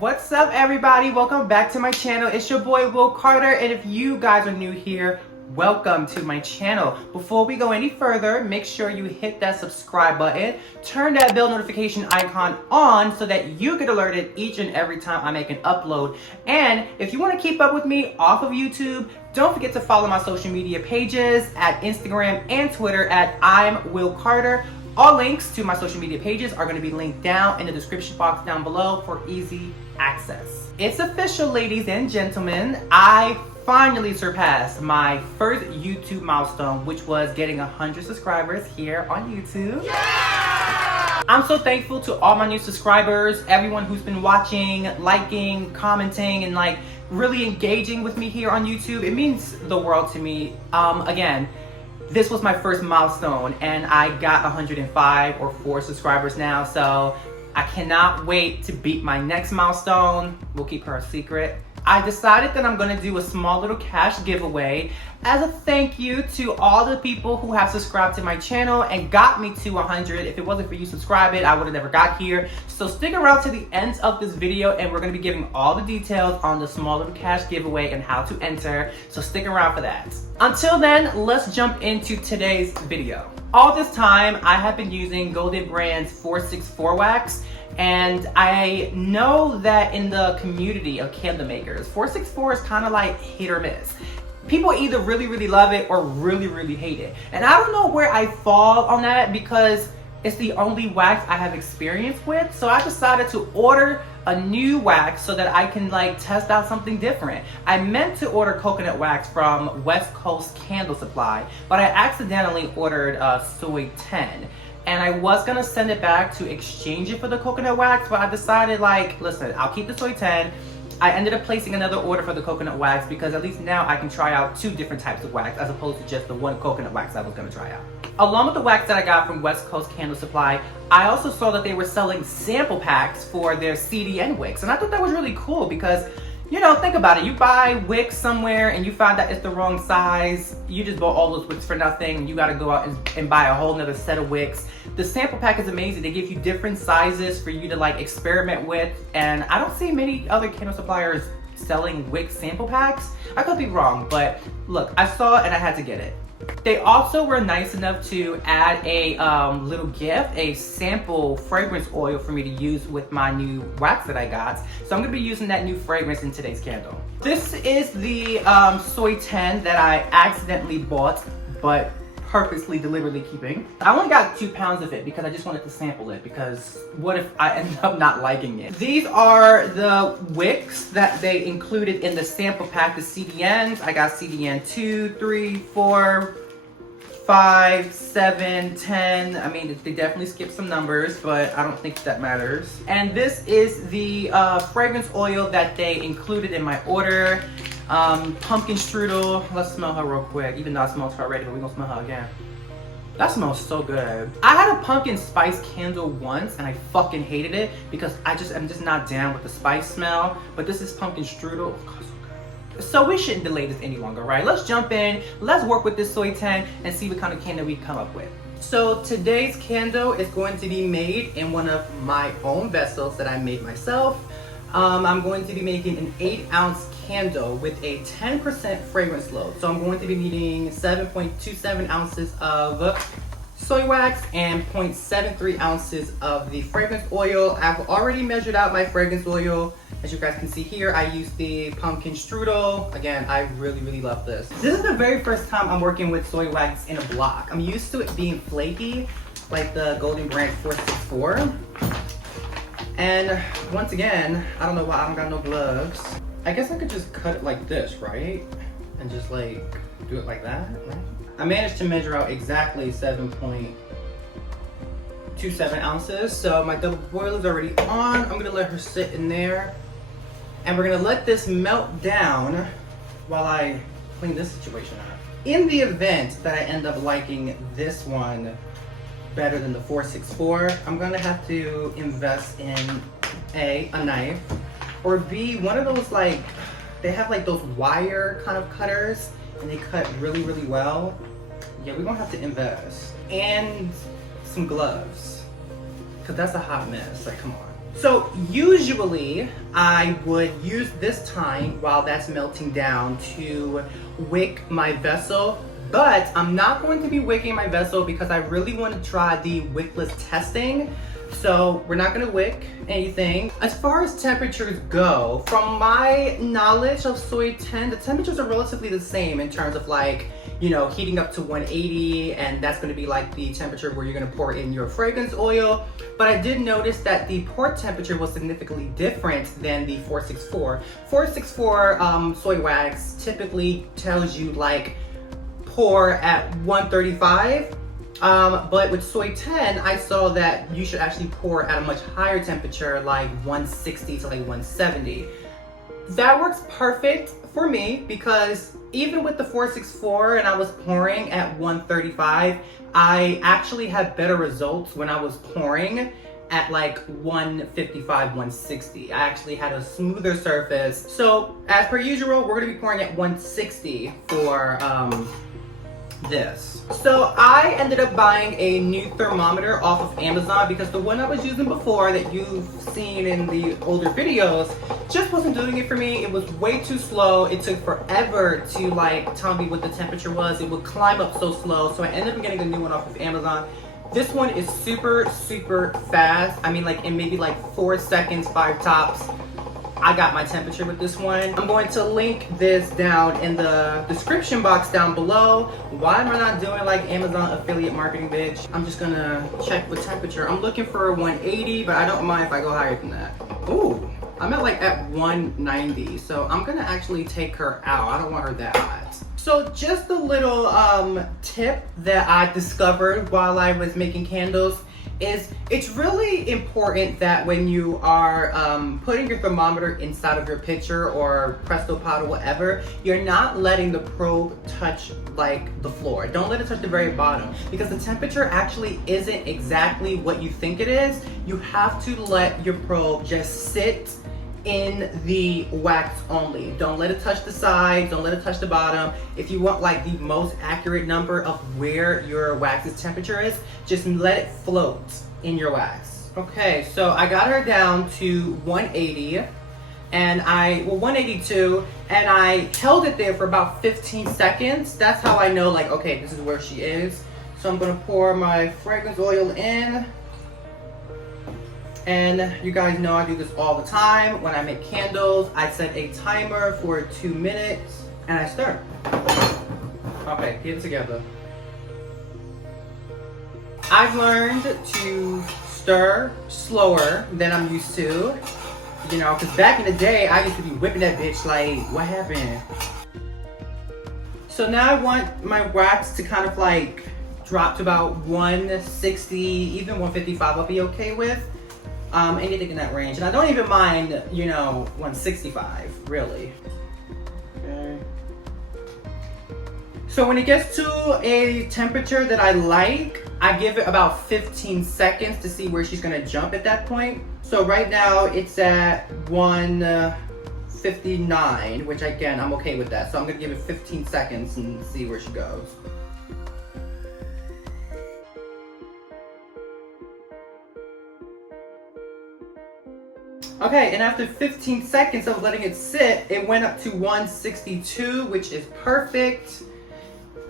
What's up, everybody? Welcome back to my channel. It's your boy Will Carter, and if you guys are new here, welcome to my channel. Before we go any further, make sure you hit that subscribe button, turn that bell notification icon on so that you get alerted each and every time I make an upload. And if you want to keep up with me off of YouTube, don't forget to follow my social media pages at Instagram and Twitter at I'm Will Carter. All links to my social media pages are going to be linked down in the description box down below for easy access. It's official, ladies and gentlemen. I finally surpassed my first YouTube milestone, which was getting 100 subscribers here on YouTube. Yeah! I'm so thankful to all my new subscribers, everyone who's been watching, liking, commenting, and really engaging with me here on YouTube. It means the world to me. Again, this was my first milestone and I got 105 or 4 subscribers now, so I cannot wait to beat my next milestone. We'll keep her a secret. I decided that I'm gonna do a small little cash giveaway as a thank you to all the people who have subscribed to my channel and got me to 100. If it wasn't for you subscribing, I would have never got here. So stick around to the end of this video and we're gonna be giving all the details on the small little cash giveaway and how to enter. So stick around for that. Until then, let's jump into today's video. All this time, I have been using Golden Brand's 464 wax. And I know that in the community of candle makers, 464 is kind of like hit or miss. People either really love it or really hate it. And I don't know where I fall on that because it's the only wax I have experience with. So I decided to order a new wax so that I can test out something different. I meant to order coconut wax from West Coast Candle Supply, but I accidentally ordered Soy 10. And I was gonna send it back to exchange it for the coconut wax, but I decided listen, I'll keep the Soy 10. I ended up placing another order for the coconut wax because at least now I can try out 2 different types of wax as opposed to just the one coconut wax I was gonna try out. Along with the wax that I got from West Coast Candle Supply, I also saw that they were selling sample packs for their CDN wicks. And I thought that was really cool because, you know, think about it. You buy wicks somewhere and you find that it's the wrong size. You just bought all those wicks for nothing. You gotta go out and buy a whole nother set of wicks. The sample pack is amazing. They give you different sizes for you to experiment with. And I don't see many other candle suppliers selling wick sample packs. I could be wrong, but look, I saw it and I had to get it. They also were nice enough to add a little gift, a sample fragrance oil for me to use with my new wax that I got. So I'm gonna be using that new fragrance in today's candle. This is the Soy 10 that I accidentally bought, but purposely, deliberately keeping. I only got 2 pounds of it because I just wanted to sample it because what if I end up not liking it? These are the wicks that they included in the sample pack, the CDNs. I got CDN 2, 3, 4, 5, 7, 10. I mean, they definitely skipped some numbers, but I don't think that matters. And this is the fragrance oil that they included in my order. Pumpkin strudel. Let's smell her real quick, even though I smelled her already, but we're gonna smell her again. That smells so good. I had a pumpkin spice candle once and I fucking hated it because I'm just not down with the spice smell, but this is pumpkin strudel. Oh, God, so good. So we shouldn't delay this any longer, right? Let's jump in, let's work with this Soy 10 and see what kind of candle we come up with. So today's candle is going to be made in one of my own vessels that I made myself. I'm going to be making an 8-ounce candle with a 10% fragrance load. So I'm going to be needing 7.27 ounces of soy wax and 0.73 ounces of the fragrance oil. I've already measured out my fragrance oil. As you guys can see here, I used the pumpkin strudel. Again, I really love this. This is the very first time I'm working with soy wax in a block. I'm used to it being flaky, like the Golden Brand 464. And once again, I don't know why I don't got no gloves. I guess I could just cut it like this, right? And just do it like that, right? I managed to measure out exactly 7.27 ounces. So my double boiler is already on. I'm gonna let her sit in there. And we're gonna let this melt down while I clean this situation up. In the event that I end up liking this one better than the 464, I'm gonna have to invest in a knife, or B, one of those they have those wire kind of cutters and they cut really well. Yeah, we're gonna have to invest. And some gloves, because that's a hot mess, come on. So usually I would use this time while that's melting down to wick my vessel, but I'm not going to be wicking my vessel because I really want to try the wickless testing. So we're not going to wick anything. As far as temperatures go, from my knowledge of Soy 10, the temperatures are relatively the same in terms of like, you know, heating up to 180, and that's going to be like the temperature where you're going to pour in your fragrance oil. But I did notice that the pour temperature was significantly different than the 464. 464 soy wax typically tells you like pour at 135. But with Soy 10, I saw that you should actually pour at a much higher temperature, like 160 to like 170. That works perfect for me because even with the 464 and I was pouring at 135, I actually had better results when I was pouring at like 155, 160. I actually had a smoother surface. So as per usual, we're gonna be pouring at 160 for this. So I ended up buying a new thermometer off of Amazon because the one I was using before that you've seen in the older videos just wasn't doing it for me. It was way too slow. It took forever to like tell me what the temperature was. It would climb up so slow. So I ended up getting a new one off of Amazon. This one is super, super fast. I mean, like in maybe like 4 seconds, 5 tops. I got my temperature with this one. I'm going to link this down in the description box down below. Why am I not doing like Amazon affiliate marketing, bitch? I'm just gonna check the temperature. I'm looking for 180, but I don't mind if I go higher than that. Ooh, I'm at 190, so I'm gonna actually take her out. I don't want her that hot. So just a little tip that I discovered while I was making candles is it's really important that when you are putting your thermometer inside of your pitcher or Presto pot or whatever, you're not letting the probe touch like the floor. Don't let it touch the very bottom because the temperature actually isn't exactly what you think it is. You have to let your probe just sit in the wax only. Don't let it touch the sides, don't let it touch the bottom. If you want like the most accurate number of where your wax's temperature is, just let it float in your wax. Okay, so I got her down to 180 and 182, and I held it there for about 15 seconds. That's how I know like, okay, this is where she is. So I'm gonna pour my fragrance oil in. And you guys know I do this all the time. When I make candles, I set a timer for 2 minutes and I stir. Okay, get it together. I've learned to stir slower than I'm used to. You know, because back in the day, I used to be whipping that bitch like, what happened? So now I want my wax to kind of like drop to about 160, even 155 I'll be okay with. Anything in that range. And I don't even mind, you know, 165, really. Okay. So when it gets to a temperature that I like, I give it about 15 seconds to see where she's gonna jump at that point. So right now it's at 159, which again, I'm okay with that. So I'm gonna give it 15 seconds and see where she goes. Okay, and after 15 seconds of letting it sit, it went up to 162, which is perfect.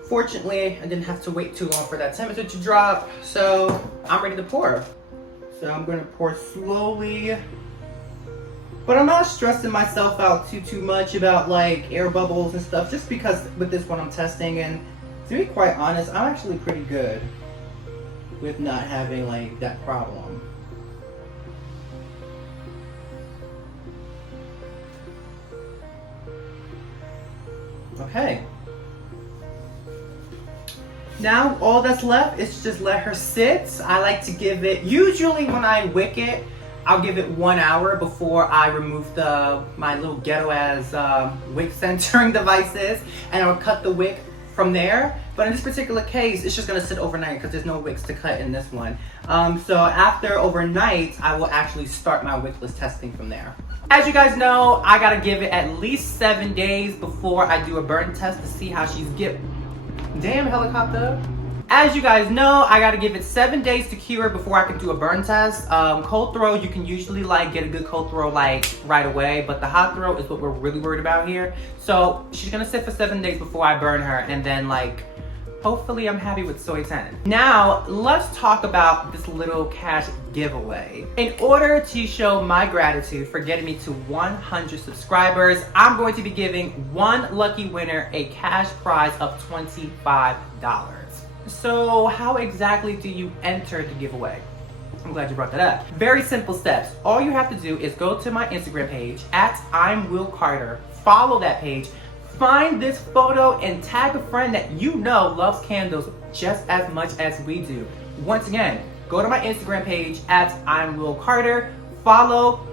Fortunately, I didn't have to wait too long for that temperature to drop, so I'm ready to pour. So I'm gonna pour slowly, but I'm not stressing myself out too much about like air bubbles and stuff, just because with this one I'm testing, and to be quite honest, I'm actually pretty good with not having like that problem. Okay. Now all that's left is just let her sit. I like to give it, usually when I wick it, I'll give it 1 hour before I remove my little ghetto ass wick centering devices, and I'll cut the wick from there. But in this particular case, it's just gonna sit overnight because there's no wicks to cut in this one. So after overnight, I will actually start my wickless testing from there. As you guys know, I gotta give it at least 7 days before I do a burn test to see how she's get. Damn, helicopter. As you guys know, I gotta give it 7 days to cure before I can do a burn test. Cold throw, you can usually like get a good cold throw like right away, but the hot throw is what we're really worried about here. So she's gonna sit for 7 days before I burn her, and then like, hopefully I'm happy with soy 10. Now, let's talk about this little cash giveaway. In order to show my gratitude for getting me to 100 subscribers, I'm going to be giving one lucky winner a cash prize of $25. So how exactly do you enter the giveaway? I'm glad you brought that up. Very simple steps. All you have to do is go to my Instagram page at I'm Will Carter, follow that page, find this photo and tag a friend that you know loves candles just as much as we do. Once again, go to my Instagram page at I'm Will Carter, follow,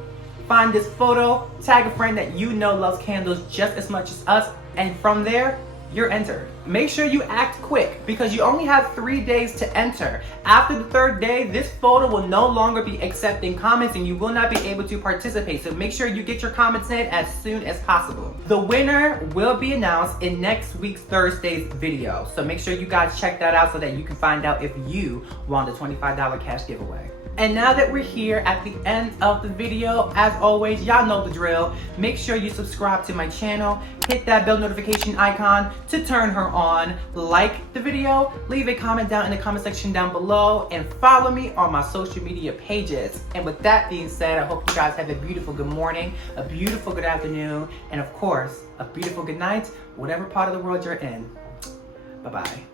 find this photo, tag a friend that you know loves candles just as much as us, and from there, you're entered. Make sure you act quick because you only have 3 days to enter. After the 3rd day, this photo will no longer be accepting comments and you will not be able to participate. So make sure you get your comments in as soon as possible. The winner will be announced in next week's Thursday's video. So make sure you guys check that out so that you can find out if you won the $25 cash giveaway. And now that we're here at the end of the video, as always, y'all know the drill. Make sure you subscribe to my channel, hit that bell notification icon to turn her on, like the video, leave a comment down in the comment section down below, and follow me on my social media pages. And with that being said, I hope you guys have a beautiful good morning, a beautiful good afternoon, and of course, a beautiful good night, whatever part of the world you're in. Bye-bye.